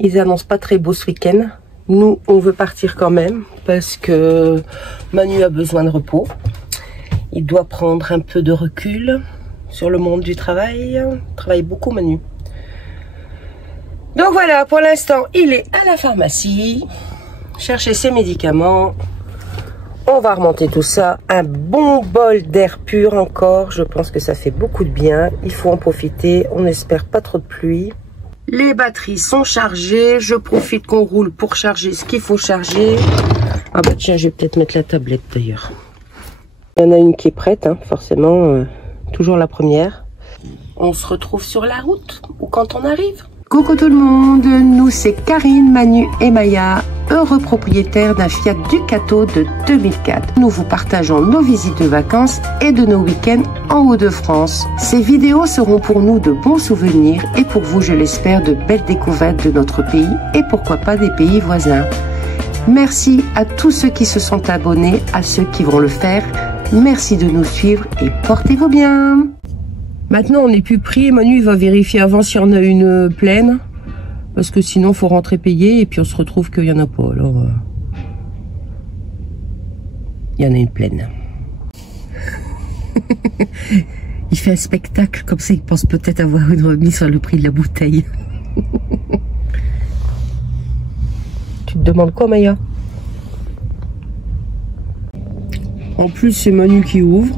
Ils annoncent pas très beau ce week-end. Nous, on veut partir quand même parce que Manu a besoin de repos. Il doit prendre un peu de recul sur le monde du travail. Il travaille beaucoup, Manu. Donc voilà, pour l'instant, il est à la pharmacie, chercher ses médicaments. On va remonter tout ça. Un bon bol d'air pur encore. Je pense que ça fait beaucoup de bien. Il faut en profiter. On n'espère pas trop de pluie. Les batteries sont chargées. Je profite qu'on roule pour charger ce qu'il faut charger. Ah bah tiens, je vais peut-être mettre la tablette d'ailleurs. Il y en a une qui est prête, hein, forcément. Toujours la première. On se retrouve sur la route ou quand on arrive. Coucou tout le monde, nous c'est Karine, Manu et Maya, heureux propriétaires d'un Fiat Ducato de 2004. Nous vous partageons nos visites de vacances et de nos week-ends en Hauts-de-France. Ces vidéos seront pour nous de bons souvenirs et pour vous, je l'espère, de belles découvertes de notre pays et pourquoi pas des pays voisins. Merci à tous ceux qui se sont abonnés, à ceux qui vont le faire. Merci de nous suivre et portez-vous bien. Maintenant, on n'est plus pris. Manu, il va vérifier avant s'il y en a une pleine. Parce que sinon, il faut rentrer payer. Et puis, on se retrouve qu'il n'y en a pas. Alors, il y en a une pleine. Il fait un spectacle. Comme ça, il pense peut-être avoir une remise sur le prix de la bouteille. Tu te demandes quoi, Maya? En plus, c'est Manu qui ouvre.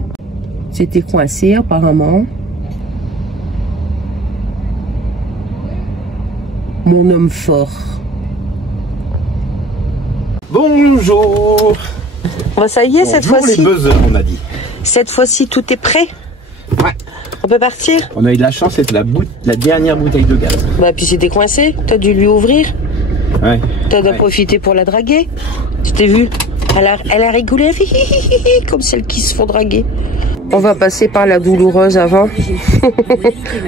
C'était coincé, apparemment. Mon homme fort. Bonjour. Bon, ça y est, cette fois-ci. Les buzzers, on a dit. Cette fois-ci, tout est prêt. Ouais. On peut partir. On a eu de la chance, c'est la dernière bouteille de gaz. Bah, puis c'était coincé. T'as dû lui ouvrir. Ouais. T'as dû profiter pour la draguer. Tu t'es vu? Elle a rigolé. Comme celles qui se font draguer. On va passer par la douloureuse avant.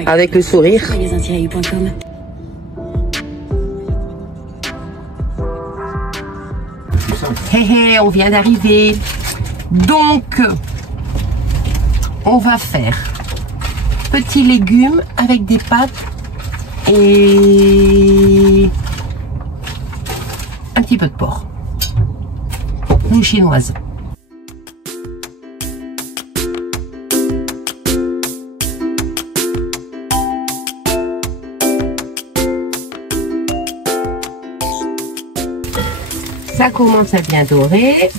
Avec le sourire. Hé hé, on vient d'arriver. Donc, on va faire petits légumes avec des pâtes et un petit peu de porc. Nous chinoises. Ça commence à bien dorer.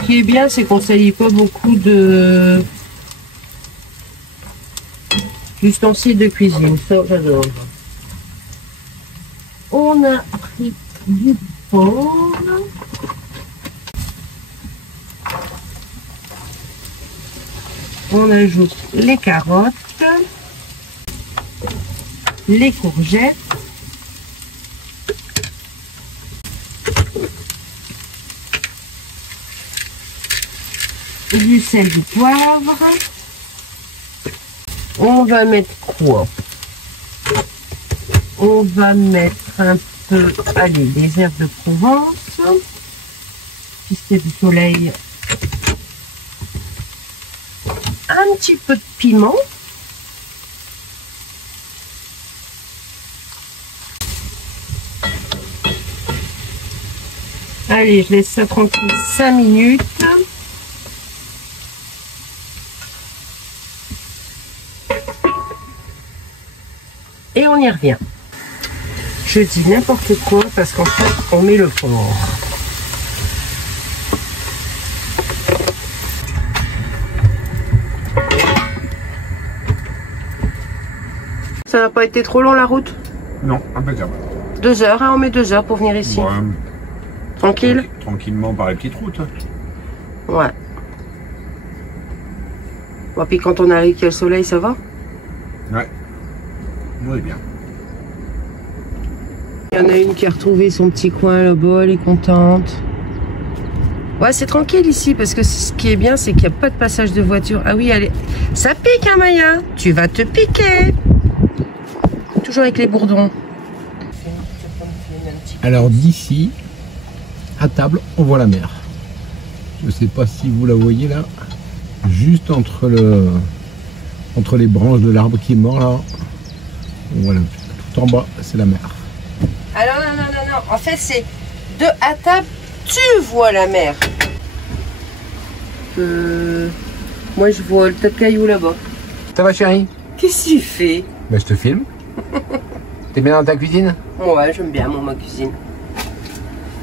Ce qui est bien, c'est qu'on ne salit pas beaucoup d'ustensiles de cuisine. Ça, j'adore. On a pris du porc. On ajoute les carottes. Les courgettes, du sel, du poivre. On va mettre quoi? On va mettre un peu, allez, des herbes de Provence, puisqu'il y a du soleil. Un petit peu de piment. Allez, je laisse ça tranquille 5 minutes. Et on y revient. Je dis n'importe quoi parce qu'en fait, on met le porc. Ça n'a pas été trop long la route? Non, impeccable. 2 heures, hein, on met 2 heures pour venir ici. Ouais. Tranquille? Tranquillement par les petites routes. Ouais. Bon, puis quand on arrive qu'il y a le soleil, ça va? Ouais. Oui, bien. Il y en a une qui a retrouvé son petit coin là-bas, elle est contente. Ouais, c'est tranquille ici, parce que ce qui est bien, c'est qu'il n'y a pas de passage de voiture. Ah oui, allez. Ça pique, hein, Maya? Tu vas te piquer. Toujours avec les bourdons. Alors d'ici, à table, on voit la mer. Je sais pas si vous la voyez là. Juste entre les branches de l'arbre qui est mort là. Voilà, tout en bas, c'est la mer. Alors non, non, non, non. En fait, c'est de à table, tu vois la mer. Moi, je vois le tas de cailloux là-bas. Ça va chérie? Qu'est-ce que tu fais? Ben, je te filme. T'es bien dans ta cuisine? Ouais, j'aime bien ma cuisine.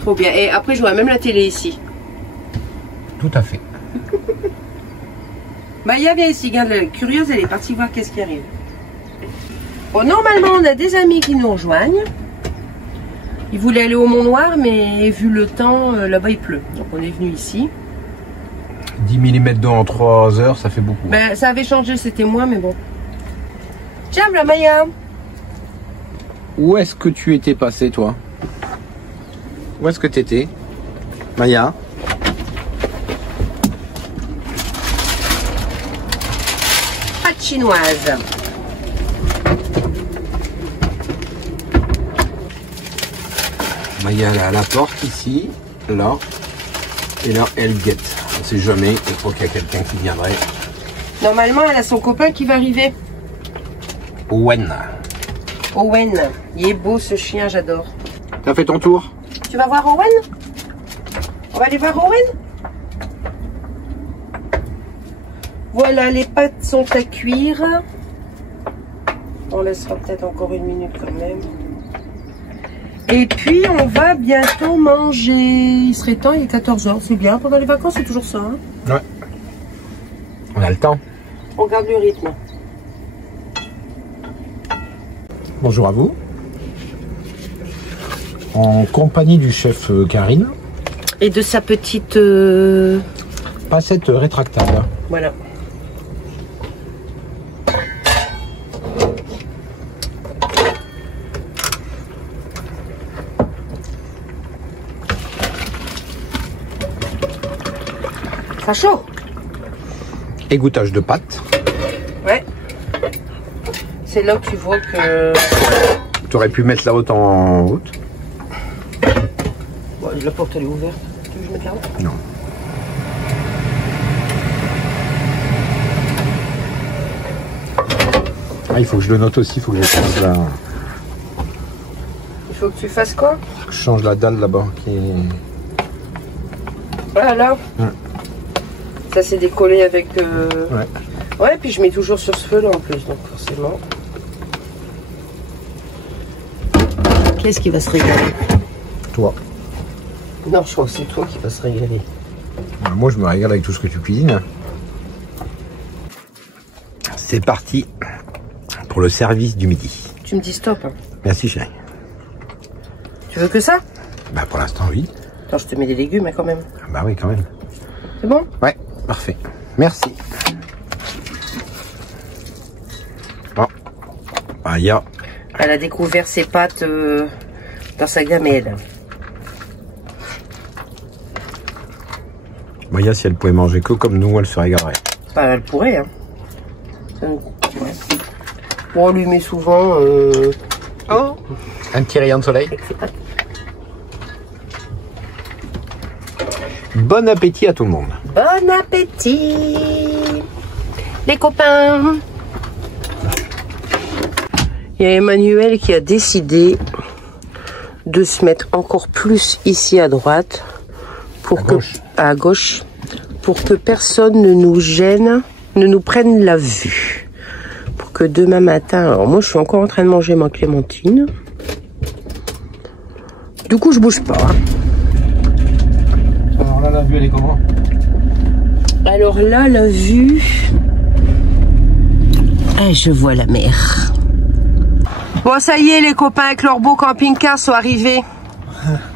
Trop bien. Et après, je vois même la télé ici. Tout à fait. Maya vient ici, regarde, elle est curieuse, elle est partie voir qu'est-ce qui arrive. Bon, normalement, on a des amis qui nous rejoignent. Ils voulaient aller au Mont Noir, mais vu le temps, là-bas il pleut. Donc on est venu ici. 10 mm d'eau en 3 heures, ça fait beaucoup. Ben, ça avait changé, c'était moi, mais bon. Tiens, la Maya. Où est-ce que tu étais passé, toi? Où est-ce que tu étais, Maya? Pâte chinoise. Maya, elle est à la porte ici, là, et là, elle guette. On ne sait jamais, il faut qu'il y a quelqu'un qui viendrait. Normalement, elle a son copain qui va arriver. Owen. Owen. Il est beau ce chien, j'adore. T'as fait ton tour? Tu vas voir Owen? On va aller voir Owen? Voilà, les pâtes sont à cuire. On laissera peut-être encore une minute quand même. Et puis, on va bientôt manger. Il serait temps, il est 14 h. C'est bien, pendant les vacances, c'est toujours ça. Hein? Ouais. On a le temps. On garde le rythme. Bonjour à vous. En compagnie du chef Karine. Et de sa petite... Passette rétractable. Voilà. Ça chaud. Égouttage de pâte. Ouais. C'est là que tu vois que... Tu aurais pu mettre la haute en route. Bon, la porte elle est ouverte. Tu veux que je mette là-haut? Non. Ah, il faut que je le note aussi, il faut que je change la... Il faut que tu fasses quoi? Je change la dalle là-bas. Qui est... Voilà. Ouais. Ça c'est décollé avec... Ouais. Ouais, puis je mets toujours sur ce feu-là en plus, donc forcément. Qu'est-ce qui va se régaler? Toi. Non, je crois que c'est toi qui va se régaler. Moi, je me régale avec tout ce que tu cuisines. C'est parti pour le service du midi. Tu me dis stop. Hein. Merci, chérie. Tu veux que ça? Bah, pour l'instant, oui. Attends, je te mets des légumes hein, quand même. Bah oui, quand même. C'est bon? Ouais, parfait. Merci. Bon. Maya. Elle a découvert ses pâtes dans sa gamelle. Maya, si elle pouvait manger que comme nous, elle se régalerait. Bah, elle pourrait, hein. Ouais. Bon, on lui met souvent... Oh, un petit rayon de soleil. Bon appétit à tout le monde. Bon appétit, les copains. Il y a Emmanuel qui a décidé de se mettre encore plus ici à droite pour à gauche pour que personne ne nous gêne, ne nous prenne la vue. Pour que demain matin, alors moi je suis encore en train de manger ma clémentine. Du coup je bouge pas. Hein. Alors là, la vue elle est comment? Alors là, la vue... Ah, je vois la mer. Bon, ça y est, les copains avec leur beau camping-car sont arrivés.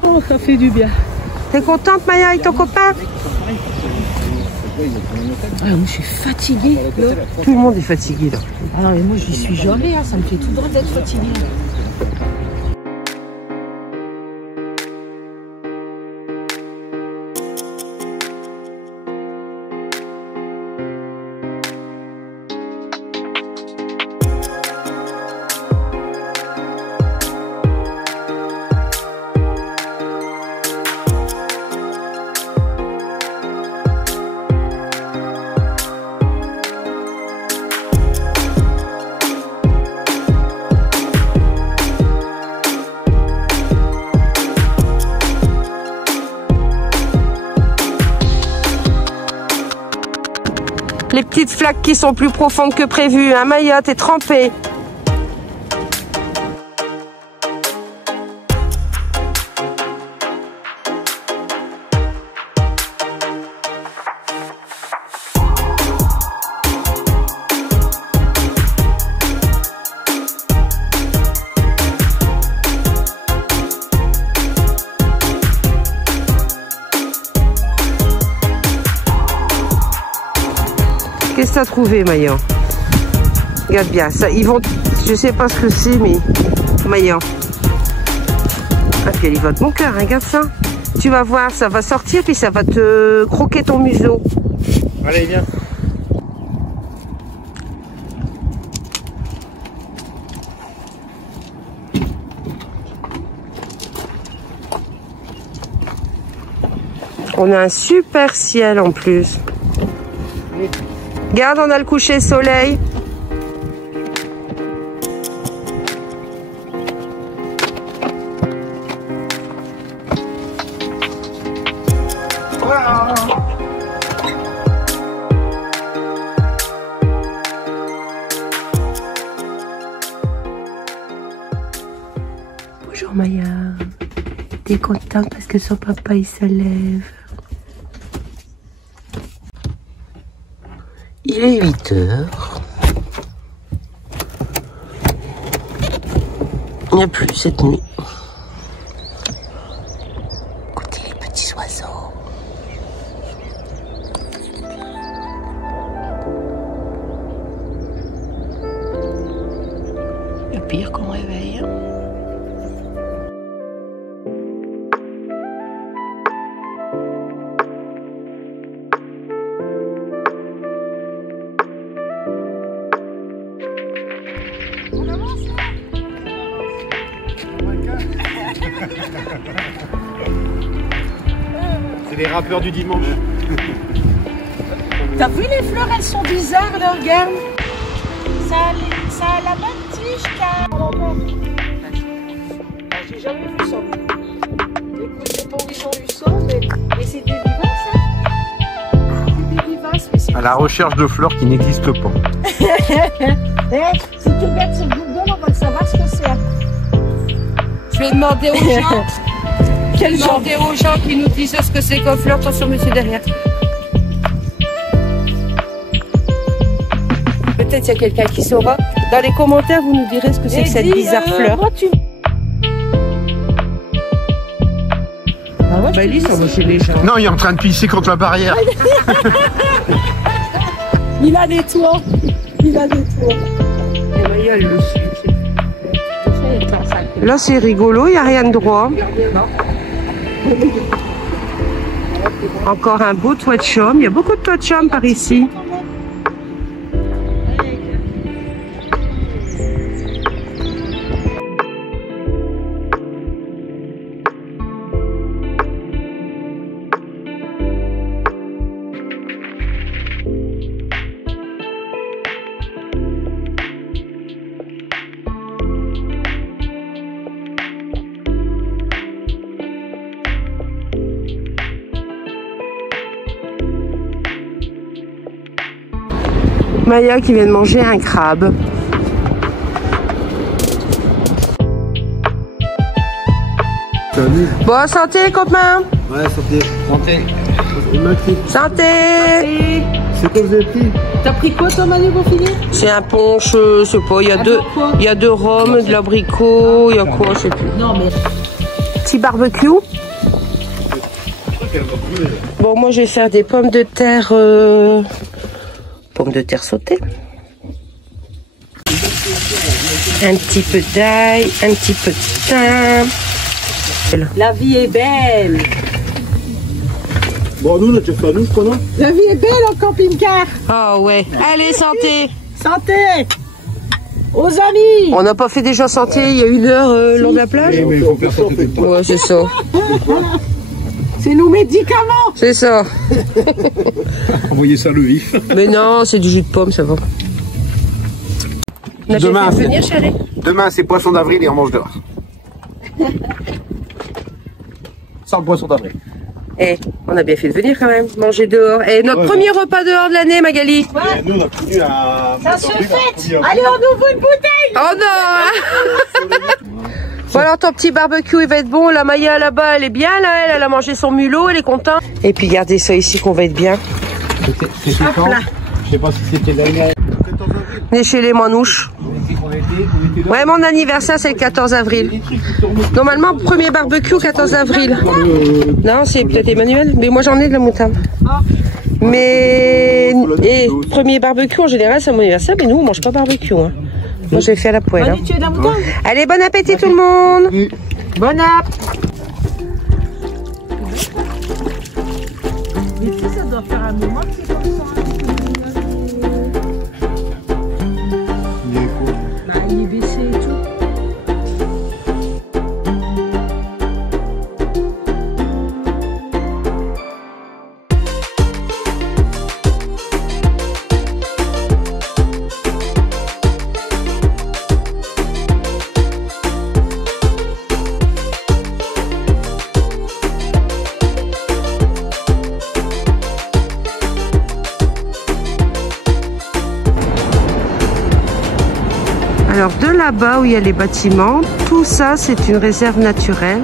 Oh, ça fait du bien. T'es contente, Maya, avec ton copain? Ah, moi, je suis fatiguée. Là. Tout le monde est fatigué, là. Alors, mais moi, je suis jamais, hein. Ça me fait tout droit d'être fatiguée. Les petites flaques qui sont plus profondes que prévu. Hein, Maya, t'es trempée. Qu'est-ce que t'as trouvé, Maya? Regarde bien, ça, ils vont... Je sais pas ce que c'est, mais... Maya. Ah, puis elle y va de mon cœur, hein, regarde ça. Tu vas voir, ça va sortir, puis ça va te croquer ton museau. Allez, viens. On a un super ciel en plus. Regarde, on a le coucher soleil. Bonjour Maya. T'es contente parce que son papa il se lève. Il est 8 heures. Il n'y a plus cette nuit. Écoutez les petits oiseaux. Le pire qu'on réveille. C'est les rappeurs du dimanche. T'as vu les fleurs, elles sont bizarres là, regarde. Ça a la même tige qu'à... J'ai jamais vu ça. Écoute, j'ai pas entendu ça, mais c'est des vivaces, hein. C'est des vivaces, mais c'est... À la recherche de fleurs qui n'existent pas. Si tu regardes sur Google, on va savoir ce que c'est. Je vais demander aux gens. Je vais demander aux gens qui nous disent ce que c'est comme fleur. Attention, monsieur derrière. Peut-être qu'il y a quelqu'un qui saura. Dans les commentaires, vous nous direz ce que c'est que cette bizarre fleur. Moi, tu... Ah ouais, Bah, Ellie, ça va chez les gens. Non, il est en train de pisser contre la barrière. Il a des toits. Il a des toits. Et Maya, elle le suit. Là, c'est rigolo, il n'y a rien de droit. Encore un beau toit de chaume. Il y a beaucoup de toits de chaume par ici. Maya qui vient de manger un crabe. Salut. Bon, santé, copain. Ouais, santé. Santé. Santé. C'est quoi vous avez pris? T'as pris quoi toi Manu pour finir? C'est un punch, je sais pas, il y a deux rhums, de l'abricot, il y a quoi, je sais plus. Non mais... Petit barbecue. Bon, moi je vais faire des pommes de terre sautées. Un petit peu d'ail, un petit peu de thym. La vie est belle. Bon, nous, on a déjà fait à nous, je crois, non? La vie est belle en camping-car. Ah ouais. Allez, santé. Santé. Aux amis. On n'a pas fait déjà santé il y a 1 heure le long de la plage? Mais il faut faire santé tout le temps. Ouais, c'est ça. C'est nos médicaments. C'est ça. Envoyez ça le vif. Mais non, c'est du jus de pomme, ça va. On a Demain, fait venir, chérie. Demain, c'est poisson d'avril et on mange dehors. Sans le poisson d'avril. Eh, on a bien fait de venir quand même, manger dehors. Et notre premier repas dehors de l'année, Magali. Ouais. Nous, on a tenu à... Ça se fête. Allez, on ouvre une bouteille. Oh non. Bon alors ton petit barbecue il va être bon. La Maya là-bas elle est bien là, elle a mangé son mulot, elle est contente. Et puis gardez ça ici qu'on va être bien. C'était quand? Je sais pas si c'était l'année. On est chez les Manouches. Ouais, mon anniversaire c'est le 14 avril. Normalement premier barbecue 14 avril. Non, c'est peut-être Emmanuel, mais moi j'en ai de la moutarde. Mais et premier barbecue en général c'est mon anniversaire, mais nous on mange pas barbecue. Hein. Moi j'ai fait à la poêle. Hein. Tu es de la moutarde. Allez, bon appétit tout le monde. Bon app. Mais si ça doit faire un moment que c'est comme ça. Bah, il est baissé et tout. Alors de là-bas où il y a les bâtiments, tout ça c'est une réserve naturelle.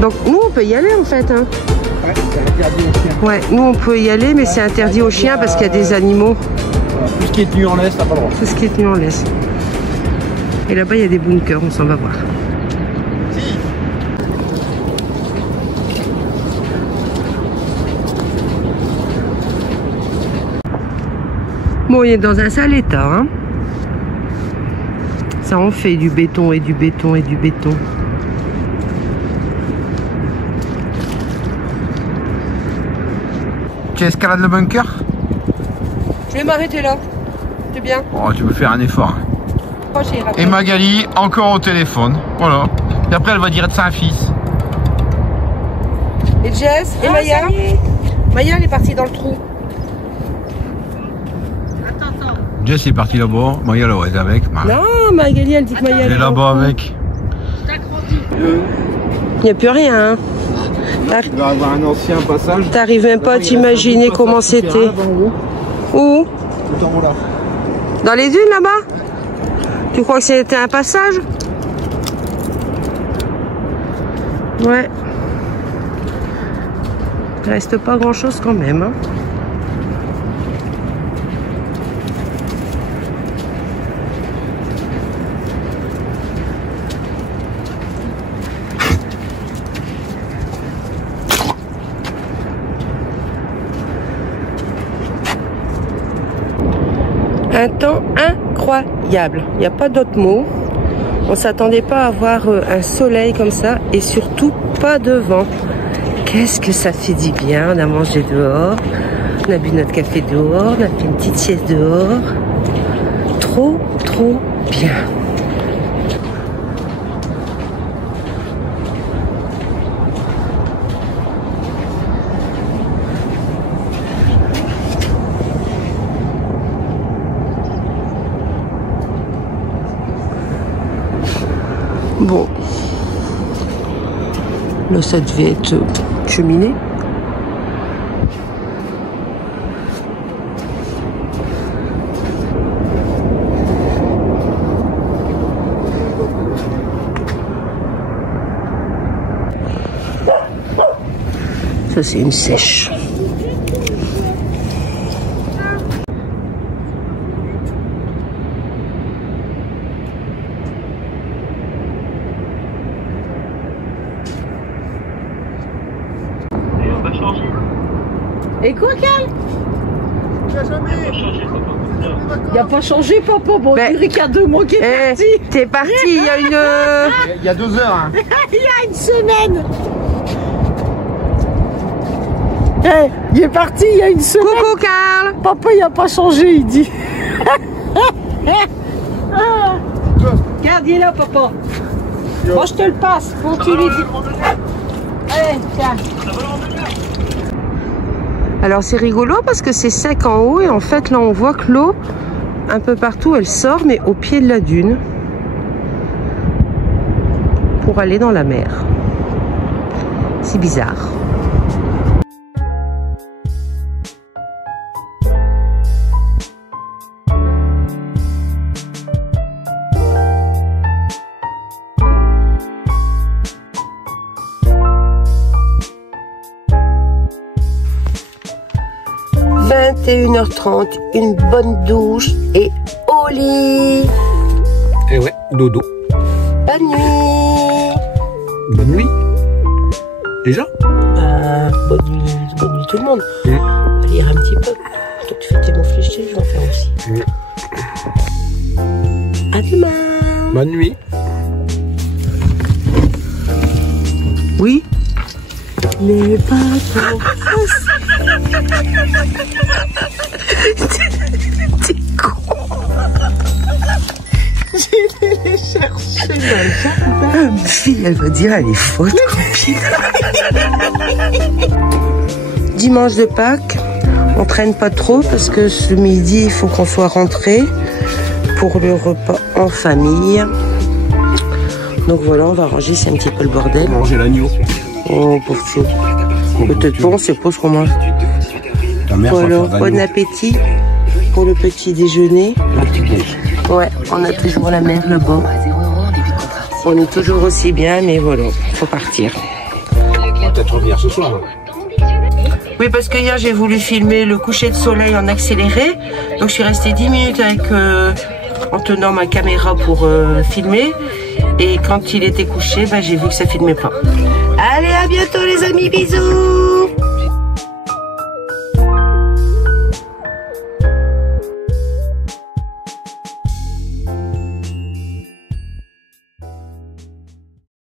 Donc nous on peut y aller en fait. Hein. Ouais, c'est interdit aux chiens. Ouais, nous on peut y aller mais c'est interdit aux chiens parce qu'il y a des animaux. Tout ce qui est tenu en laisse, t'as pas le droit. Tout ce qui est tenu en laisse. Et là-bas il y a des bunkers, on s'en va voir. Bon, il est dans un sale état. Hein. Ça en fait du béton et du béton et du béton. Tu escalades le bunker? Je vais m'arrêter là. C'est bien. Oh, tu peux faire un effort. Oh, Et Magali, encore au téléphone. Voilà. Et après, elle va dire de sa fils. Et Jess et Maya. Maya, elle est partie dans le trou. Attends. Jess est parti là-bas. Maya, là, elle est avec. Non, Magali, elle dit que Maya. Elle est là-bas avec. Il n'y a plus rien. Hein. Il doit avoir un ancien passage. T'arrives même pas à t'imaginer comment c'était. Où? Tout en haut là. Dans les dunes là-bas? Tu crois que c'était un passage? Ouais. Il reste pas grand chose quand même. Hein. Un temps incroyable, il n'y a pas d'autre mot. On s'attendait pas à avoir un soleil comme ça et surtout pas de vent. Qu'est-ce que ça fait du bien, on a mangé dehors, on a bu notre café dehors, on a fait une petite sieste dehors. Trop bien. Bon, là ça devait être cheminée. Ça c'est une sèche. Et quoi, Cal? Il n'a pas changé, papa. Bon, on dirait qu'il y a 2 mois qu'il est parti. T'es parti, il y a une... Il y a 2 heures. Hein. Il y a une semaine. Il est parti il y a une semaine. Coucou, Carl. Papa, il n'a pas changé, il dit. Regarde, il est là, papa. Moi, je te le passe. Faut que tu lui dis. Allez, tiens. Alors c'est rigolo parce que c'est sec en haut et en fait là on voit que l'eau un peu partout elle sort mais au pied de la dune pour aller dans la mer. C'est bizarre. « 21h30, une bonne douche et au lit. » Eh ouais, dodo. Bonne nuit. Bonne nuit. Déjà? Bonne nuit tout le monde. On va lire un petit peu. Toi tu fais tes mots fléchés, je vais en faire aussi. À demain. Bonne nuit. Oui. Les patrons. T'es con. J'ai été les chercher dans le jardin. Une fille, elle va dire, elle est faute, copine. Dimanche de Pâques, on traîne pas trop parce que ce midi, il faut qu'on soit rentré pour le repas en famille. Donc voilà, on va ranger, c'est un petit peu le bordel. Manger l'agneau. Oh, pauvre chou. Peut-être pas, on sait pas ce qu'on mange. Voilà, bon appétit pour le petit déjeuner. Ouais, on a toujours la mer là-bas. On est toujours aussi bien, mais voilà, faut partir. On va peut-être revenir ce soir. Oui, parce que hier j'ai voulu filmer le coucher de soleil en accéléré. Donc je suis restée 10 minutes avec, en tenant ma caméra pour filmer. Et quand il était couché, j'ai vu que ça filmait pas. Allez, à bientôt les amis, bisous!